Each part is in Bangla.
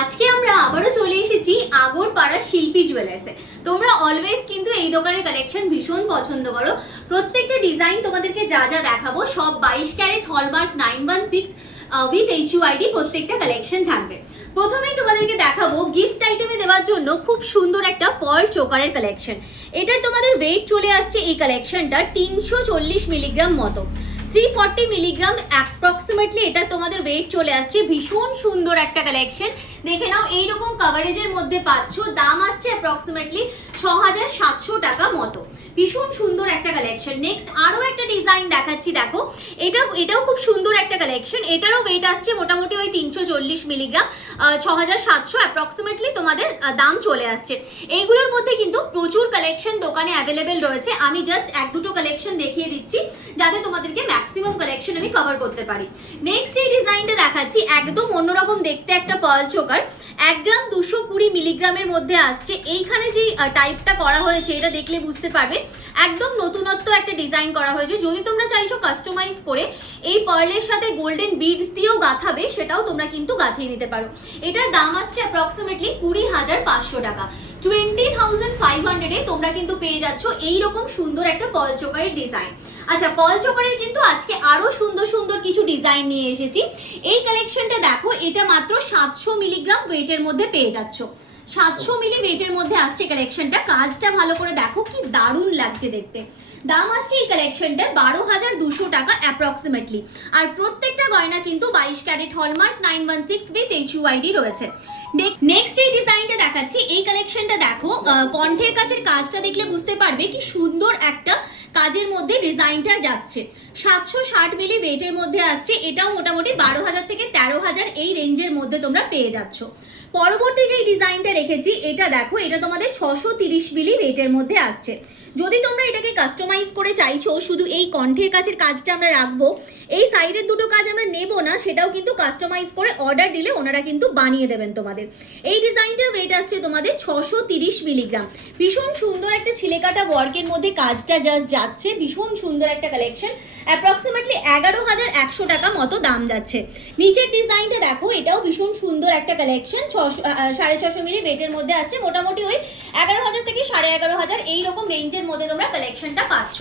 আজকে আমরা আবারও চলে এসেছি আগরপাড়া শিল্পী জুয়েলার্সে। তোমরা অলওয়েজ কিন্তু এই দোকানের কালেকশন ভীষণ পছন্দ করো। প্রত্যেকটা ডিজাইন তোমাদেরকে যা যা দেখাবো সব 22 ক্যারেট হলমার্ক 916 উইথ এইচইউআইডি প্রত্যেকটা কালেকশন থাকবে। প্রথমেই তোমাদেরকে দেখাবো গিফট আইটেমে দেওয়ার জন্য খুব সুন্দর একটা পার্ল চোকারের কালেকশন। এটার তোমাদের ওয়েট চলে আসছে এই কালেকশনটা 340 মিলিগ্রাম মতো, 340 মিলিগ্রাম অ্যাপ্রক্সিমেটলি এটা তোমাদের ওয়েট চলে আসছে। ভীষণ সুন্দর একটা কালেকশন, দেখে নাও এইরকম কাভারেজের মধ্যে পাচ্ছ। দাম আসছে অ্যাপ্রক্সিমেটলি 6700 টাকা মতো। ভীষণ সুন্দর একটা কালেকশন। নেক্সট আরও একটা ডিজাইন দেখাচ্ছি, দেখো এটাও খুব সুন্দর একটা কালেকশন। এটারও ওয়েট আসছে মোটামুটি ওই 340 মিলিগ্রাম, 6700 অ্যাপ্রক্সিমেটলি তোমাদের দাম চলে আসছে। এইগুলোর মধ্যে কিন্তু প্রচুর কালেকশন দোকানে অ্যাভেলেবেল রয়েছে। আমি জাস্ট এক দুটো কালেকশন দেখিয়ে দিচ্ছি যাতে তোমাদেরকে ম্যাক্সিমাম কালেকশন আমি কভার করতে পারি। নেক্সট এই ডিজাইনটা দেখাচ্ছি, একদম অন্যরকম দেখতে একটা পার্ল চোকার। 1 গ্রাম 220 মিলিগ্রামের মধ্যে আসছে। এইখানে যে টাইপটা করা হয়েছে এটা দেখলে বুঝতে পারবে একদম নতুনত্ব একটা ডিজাইন করা হয়েছে। যদি তোমরা চাইছো কাস্টমাইজ করে এই পার্লের সাথে গোল্ডেন বিডস দিয়েও গাঁথাবে, সেটাও তোমরা কিন্তু গাঁথিয়ে নিতে পারো। এটার দাম আসছে অ্যাপ্রক্সিমেটলি 20,500 টাকা। 20,500 তোমরা কিন্তু পেয়ে যাচ্ছ এইরকম সুন্দর একটা পার্ল চোকারের ডিজাইন। আচ্ছা, পার্ল চোকারের কিন্তু আজকে আরো সুন্দর সুন্দর কিছু ডিজাইন নিয়ে এসেছি। এই কালেকশনটা দেখো, এটা মাত্র 700 মিলিগ্রাম ওয়েটের মধ্যে পেয়ে যাচ্ছ। 700 মিলি ওয়েটের মধ্যে আসছে কালেকশনটা। কাজটা ভালো করে দেখো, কি দারুণ লাগছে দেখতে। দাম আসছে এই কালেকশনটা 12,200 টাকা অ্যাপ্রক্সিমেটলি। আর প্রত্যেকটা গয়না কিন্তু 22 ক্যারেট হলমার্ক 916 উইথ এইচইউআইডি রয়েছে। নেক্সট এই ডিজাইনটা দেখাচ্ছি। এই কালেকশনটা দেখো, কণ্ঠের কাছের কাজটা দেখলে বুঝতে পারবে কি সুন্দর একটা কাজের মধ্যে ডিজাইনটা যাচ্ছে। 760 মিলি ওয়েটের মধ্যে আসছে। এটাও মোটামুটি 12,000 থেকে 13,000 এই রেঞ্জের মধ্যে তোমরা পেয়ে যাচ্ছ। পরবর্তী যে ডিজাইনটা রেখেছি এটা দেখো, এটা তোমাদের 630 মিলি ওয়েটের মধ্যে আসছে। যদি তোমরা এটাকে কাস্টমাইজ করে চাইছো, শুধু এই কণ্ঠের কাছের কাজটা আমরা রাখবো, এই সাইডের দুটো কাজ আমরা নেব না, সেটাও কিন্তু কাস্টমাইজ করে অর্ডার দিলে ওনারা কিন্তু বানিয়ে দেবেন তোমাদের। এই ডিজাইনটার ওয়েট আসছে তোমাদের 630 মিলিগ্রাম। ভীষণ সুন্দর একটা ছিলেকাটা ওয়ার্কের মধ্যে কাজটা জাস্ট যাচ্ছে। ভীষণ সুন্দর একটা কালেকশন। অ্যাপ্রক্সিমেটলি 11,100 টাকা মতো দাম যাচ্ছে। নিচের ডিজাইনটা দেখো, এটাও ভীষণ সুন্দর একটা কালেকশন। 650 মিলি ওয়েটের মধ্যে আসছে। মোটামুটি ওই 11,000 থেকে 11,500 এইরকম রেঞ্জের মধ্যে তোমরা কালেকশনটা পাচ্ছ।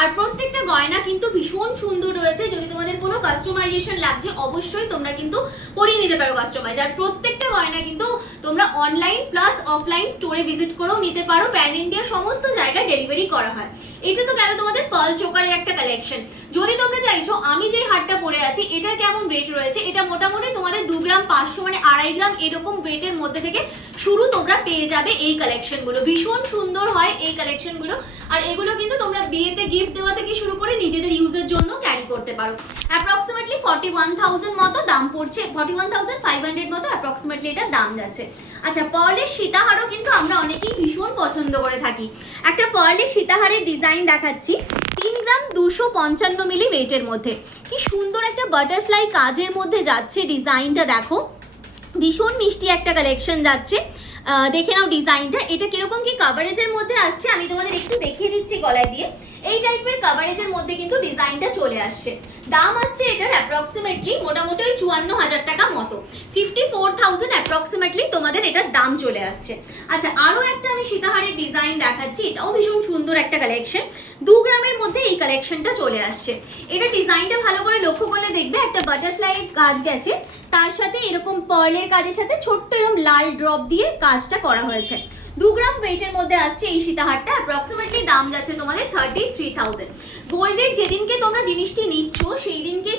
আর প্রত্যেকটা গয়না কিন্তু ভীষণ সুন্দর রয়েছে। যদি তোমাদের কোনো কাস্টমাইজেশন লাগছে, অবশ্যই তোমরা কিন্তু করিয়ে নিতে পারো কাস্টমাইজ। আর প্রত্যেকটা গয়না কিন্তু তোমরা অনলাইন প্লাস অফলাইন স্টোরে ভিজিট করেও নিতে পারো। প্যান ইন্ডিয়া সমস্ত জায়গায় ডেলিভারি করা হয়। এটা তো গেল তোমাদের পার্ল চোকারের একটা কালেকশন। যদি তোমরা চাইছো আমি যে হারটা পরে আছি এটার কেমন ওয়েট রয়েছে, এটা মোটামুটি তোমাদের 2 গ্রাম 500 মানে 2.5 গ্রাম এরকম ওয়েটের মধ্যে থেকে শুরু তোমরা পেয়ে যাবে এই কালেকশনগুলো। ভীষণ সুন্দর হয় এই কালেকশনগুলো। আর এগুলো কিন্তু তোমরা বিয়েতে গিফট দেওয়া থেকে শুরু করে নিজেদের ইউজের জন্য ক্যারি করতে পারো। অ্যাপ্রক্সিমেটলি 41,000 মতো দাম পড়ছে, 41,500 মতো অ্যাপ্রক্সিমেটলি এটার দাম যাচ্ছে। আচ্ছা, পার্লের সীতাহারও কিন্তু আমরা অনেকেই ভীষণ পছন্দ করে থাকি। একটা পার্লের সীতাহারের ডিজাইন দেখাচ্ছি। 3 গ্রাম 255 মিলি ওয়েটের মধ্যে কি সুন্দর একটা বাটারফ্লাই কাজের মধ্যে যাচ্ছে। ডিজাইনটা দেখো, ভীষণ মিষ্টি একটা কালেকশন যাচ্ছে। দেখে নাও ডিজাইনটা। এটা কিরকম কি কাভারেজের মধ্যে আসছে আমি তোমাদের একটু দেখিয়ে দিচ্ছি গলায় দিয়ে। এই টাইপের কাভারেজের মধ্যে কিন্তু ডিজাইনটা চলে আসছে। দাম আসছে এটার অ্যাপ্রক্সিমেটলি মোটামুটি ওই 54,000 টাকা মতো, 54,000 অ্যাপ্রক্সিমেটলি তোমাদের এটার দাম চলে আসছে। আচ্ছা, আরও একটা আমি সীতাহারের ডিজাইন দেখাচ্ছি। এটাও ভীষণ সুন্দর একটা কালেকশন। 2 গ্রামের মধ্যে এই কালেকশনটা চলে আসছে। এটা ডিজাইনটা ভালো করে লক্ষ্য করলে দেখবে একটা বাটারফ্লাই কাজ গেছে, তার সাথে এরকম পার্লের কাজের সাথে ছোট্ট এরকম লাল ড্রপ দিয়ে কাজটা করা হয়েছে। 2 গ্রাম ওয়েটের মধ্যে আসছে এই সীতাহারটা। অ্যাপ্রক্সিমেটলি দাম যাচ্ছে তোমাদের 33,000। গোল্ড রেট যেদিনকে তোমরা জিনিসটি নিচ্ছ সেই দিনকে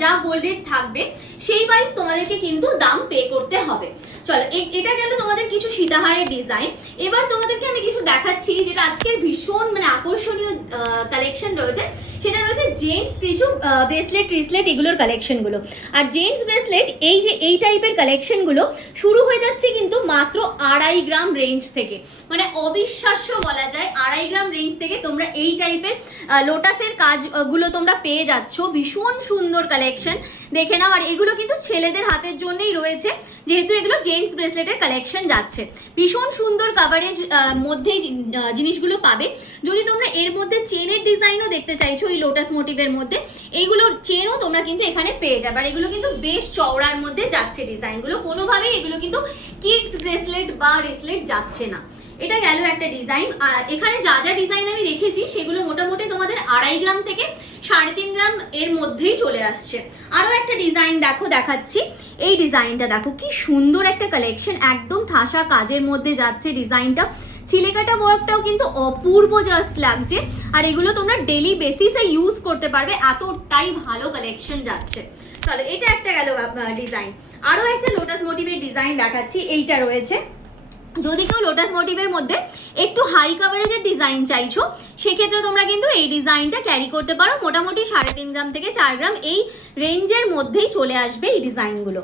যা গোল্ড রেট থাকবে সেই ওয়াইজ তোমাদেরকে কিন্তু দাম পে করতে হবে। চলো, এটা গেল তোমাদের কিছু সীতাহারের ডিজাইন। এবার তোমাদেরকে আমি কিছু দেখাচ্ছি যেটা আজকের ভীষণ মানে আকর্ষণীয় কালেকশন রয়েছে। সেটা রয়েছে জেন্টস কিছু ব্রেসলেট ট্রিসলেট এগুলোর কালেকশনগুলো। আর জেন্টস ব্রেসলেট এই যে এই টাইপের কালেকশনগুলো শুরু হয়ে যাচ্ছে কিন্তু মাত্র 2.5 গ্রাম রেঞ্জ থেকে। মানে অবিশ্বাস্য বলা যায়, 2.5 গ্রাম রেঞ্জ থেকে তোমরা এই টাইপের লোটাসের কাজগুলো তোমরা পেয়ে যাচ্ছ। ভীষণ সুন্দর কালেকশন, দেখে নাও। আর এগুলো কিন্তু ছেলেদের হাতের জন্যই রয়েছে। যেহেতু এগুলো জেন্টস ব্রেসলেটের কালেকশন যাচ্ছে। ভীষণ সুন্দর কাভারেজ মধ্যে জিনিসগুলো পাবে। যদি তোমরা এর মধ্যে চেনের ডিজাইনও দেখতে চাইছো এই লোটাস মোটিভের মধ্যে, এইগুলোর চেনও তোমরা কিন্তু এখানে পেয়ে যাবে। আর এগুলো কিন্তু বেশ চওড়ার মধ্যে যাচ্ছে ডিজাইনগুলো, কোনোভাবেই এগুলো কিন্তু কিডস ব্রেসলেট বা রিসলেট যাচ্ছে না। এটা গেল একটা ডিজাইন। আর এখানে যা যা ডিজাইন আমি রেখেছি সেগুলো মোটামুটি তোমাদের 2.5 গ্রাম থেকে 3.5 গ্রাম এর মধ্যেই চলে আসছে। আরও একটা ডিজাইন দেখো, দেখাচ্ছি। এই ডিজাইনটা দেখো কি সুন্দর একটা কালেকশন, একদম ঠাসা কাজের মধ্যে যাচ্ছে ডিজাইনটা। চিলেকাটা ওয়ার্কটাও কিন্তু অপূর্ব জাস্ট লাগছে। আর এগুলো তোমরা ডেলি বেসিসে ইউজ করতে পারবে, এতটাই ভালো কালেকশন যাচ্ছে। চলো, এটা একটা গেল ডিজাইন। আরও একটা লোটাস মোটিভের ডিজাইন দেখাচ্ছি। এইটা রয়েছে। যদি কেউ লোটাস মোটিভের মধ্যে একটু হাই কাভারেজের ডিজাইন চাইছো, সেক্ষেত্রে তোমরা কিন্তু এই ডিজাইনটা ক্যারি করতে পারো। মোটামুটি 3.5 গ্রাম থেকে 4 গ্রাম এই রেঞ্জের মধ্যেই চলে আসবে এই ডিজাইনগুলো।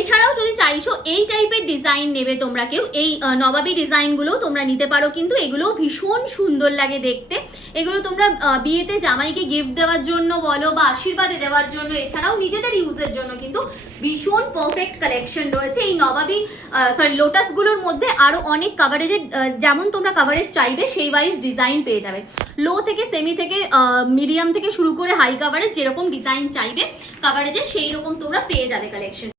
এছাড়াও যদি চাইছো এই টাইপের ডিজাইন নেবে তোমরা কেউ, এই নবাবী ডিজাইনগুলো তোমরা নিতে পারো, কিন্তু এগুলো ভীষণ সুন্দর লাগে দেখতে। এগুলো তোমরা বিয়েতে জামাইকে গিফট দেওয়ার জন্য বলো বা আশীর্বাদে দেওয়ার জন্য, এছাড়াও নিজেদের ইউজের জন্য কিন্তু ভীষণ পারফেক্ট কালেকশন রয়েছে এই নবাবী লোটাসগুলোর মধ্যে। আরও অনেক কাভারেজের, যেমন তোমরা কাভারেজ চাইবে সেই ওয়াইজ ডিজাইন পেয়ে যাবে। লো থেকে সেমি থেকে মিডিয়াম থেকে শুরু করে হাই কাভারেজ যেরকম ডিজাইন চাইবে কাভারেজে, সেই রকম তোমরা পেয়ে যাবে কালেকশন।